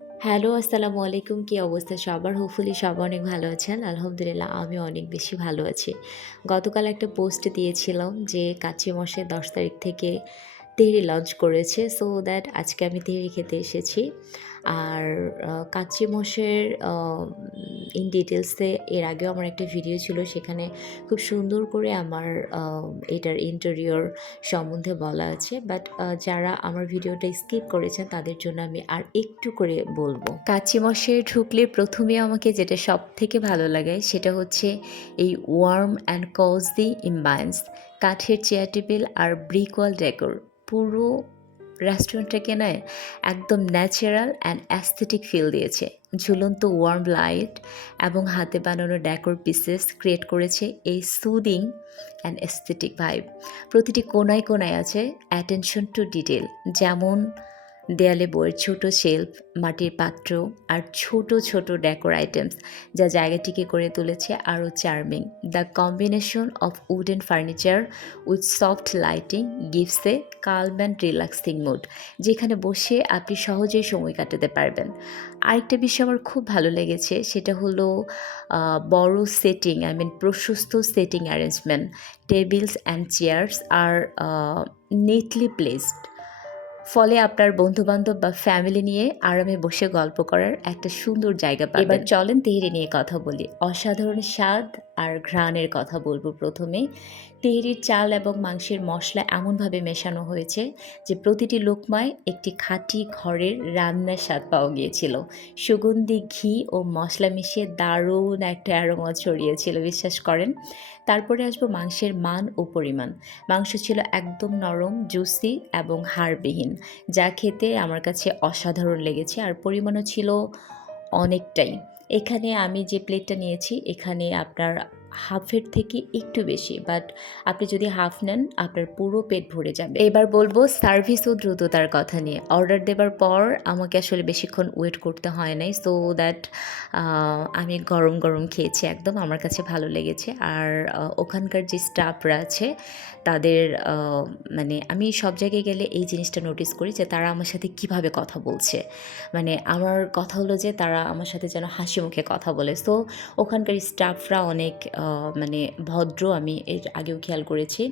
Hello, আসসালামু আলাইকুম। কি অবস্থা সবার? হোপফুলি সবাই অনেক ভালো আছেন। আলহামদুলিল্লাহ আমিও অনেক বেশি ভালো আছি। গতকাল একটা পোস্ট দিয়েছিলাম যে কাচ্চি মশাই ১০ তারিখ থেকে তেহরি লঞ্চ করেছে। সো দ্যাট আজকে আমি তেহরি খেতে এসেছি। আর কাচ্চি মশের ইন ডিটেইলসে এর আগেও আমার একটা ভিডিও ছিল। সেখানে খুব সুন্দর করে আমার এটার ইন্টেরিয়র সম্বন্ধে বলা আছে। বাট যারা আমার ভিডিওটা স্কিপ করেছেন তাদের জন্য আমি আর একটু করে বলবো। কাচ্চি মশে ঢুকলে ১ম এ আমাকে যেটা সবথেকে ভালো লাগে সেটা হচ্ছে এই ওয়ার্ম অ্যান্ড কোজি অ্যাম্বিয়েন্স। কাঠের চেয়ার টেবিল আর ব্রিক ওয়াল ডেকোর। পুরো রেস্টুরেন্টটাকে না একদম ন্যাচারাল অ্যান্ড অ্যাস্থেটিক ফিল দিয়েছে। ঝুলন্ত ওয়ার্ম লাইট এবং হাতে বানানো ডেকোর পিসেস ক্রিয়েট করেছে এই সুদিং অ্যান্ড এস্থেটিক ভাইব। প্রতিটি কোণায় কোণায় আছে অ্যাটেনশন টু ডিটেল, যেমন দেয়ালে বইয়ের ছোট শেলফ, মাটির পাত্র আর ছোট ছোট ডেকোর আইটেমস, যা জায়গাটিকে করে তুলেছে আরও charming. The combination of wooden furniture with soft lighting gives a calm and relaxing mood, যেখানে বসে আপনি সহজেই সময় কাটাতে পারবেন। আরেকটা বিষয় আমার খুব ভালো লেগেছে, সেটা হলো বড় সেটিং, প্রশস্ত setting arrangement. Tables and chairs are neatly placed, ফলে আপনার বন্ধুবান্ধব বা ফ্যামিলি নিয়ে আরামে বসে গল্প করার একটা সুন্দর জায়গা পাবেন। এবার চলেন তেহরি নিয়ে কথা বলি। অসাধারণ স্বাদ আর ঘ্রাণের কথা বলবো প্রথমে। তেহরির চাল এবং মাংসের মশলা এমনভাবে মেশানো হয়েছে যে প্রতিটি লোকমায় একটি খাঁটি ঘরের রান্নার স্বাদ পাওয়া গিয়েছিল। সুগন্ধি ঘি ও মশলা মিশিয়ে দারুণ একটা অ্যারোমা ছড়িয়েছিল, বিশ্বাস করেন। তারপরে আসবো মাংসের মান ও পরিমাণ। মাংস ছিল একদম নরম, জুসি এবং হাড়বিহীন, যা খেতে আমার কাছে অসাধারণ লেগেছে। আর পরিমাণও ছিল অনেকটাই। এখানে আমি যে প্লেটটা নিয়েছি, এখানে আপনার হাফের থেকে একটু বেশি, বাট আপনি যদি হাফ নেন আপনার পুরো পেট ভরে যাবে। এবার বলবো সার্ভিস ও দ্রুততার কথা নিয়ে। অর্ডার দেবার পর আমাকে আসলে বেশিক্ষণ ওয়েট করতে হয় নাই, সো দ্যাট আমি গরম গরম খেয়েছি একদম। আমার কাছে ভালো লেগেছে। আর ওখানকার যে স্টাফরা আছে তাদের আমি সব জায়গায় গেলে এই জিনিসটা নোটিস করি যে তারা আমার সাথে কিভাবে কথা বলছে। আমার কথা হলো যে তারা আমার সাথে যেন হাসি মুখে কথা বলে। সো ওখানকার স্টাফরা অনেক ভদ্র, আমি এর আগেও খেয়াল করেছি।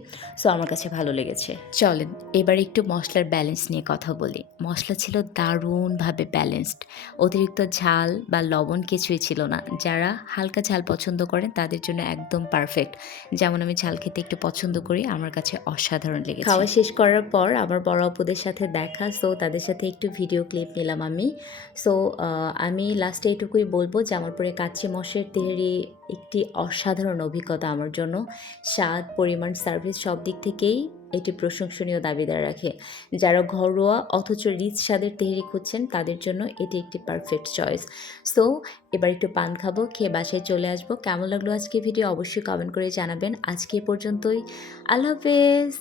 সো আমার কাছে ভালো লেগেছে। চলেন এবার একটু মশলার ব্যালেন্স নিয়ে কথা বলি। মশলা ছিল দারুণভাবে ব্যালেন্সড। অতিরিক্ত ঝাল বা লবণ কিছুই ছিল না। যারা হালকা ঝাল পছন্দ করেন তাদের জন্য একদম পারফেক্ট। যেমন আমি ঝাল খেতে একটু পছন্দ করি, আমার কাছে অসাধারণ লেগেছে। খাওয়া শেষ করার পর আমার বড় আপুদের সাথে দেখা, সো তাদের সাথে একটু ভিডিও ক্লিপ নিলাম আমি। সো আমি লাস্টে এটুকুই বলবো, জামালপুরে কাচ্চি মশের তেহরি একটি অসাধারণ অভিজ্ঞতা আমার জন্য। স্বাদ, পরিমাণ, সার্ভিস সব দিক থেকেই এটি প্রশংসনীয় দাবিদার রাখে। যারা ঘরোয়া অথচ রিচ স্বাদের তেহরি খুঁজছেন তাদের জন্য এটি একটি পারফেক্ট চয়েস। সো এবার একটু পান খাবো, খেয়ে বাসায় চলে আসবো। কেমন লাগলো আজকে ভিডিও অবশ্যই কমেন্ট করে জানাবেন। আজকে এ পর্যন্তই। আল্লাহ হাফেজ।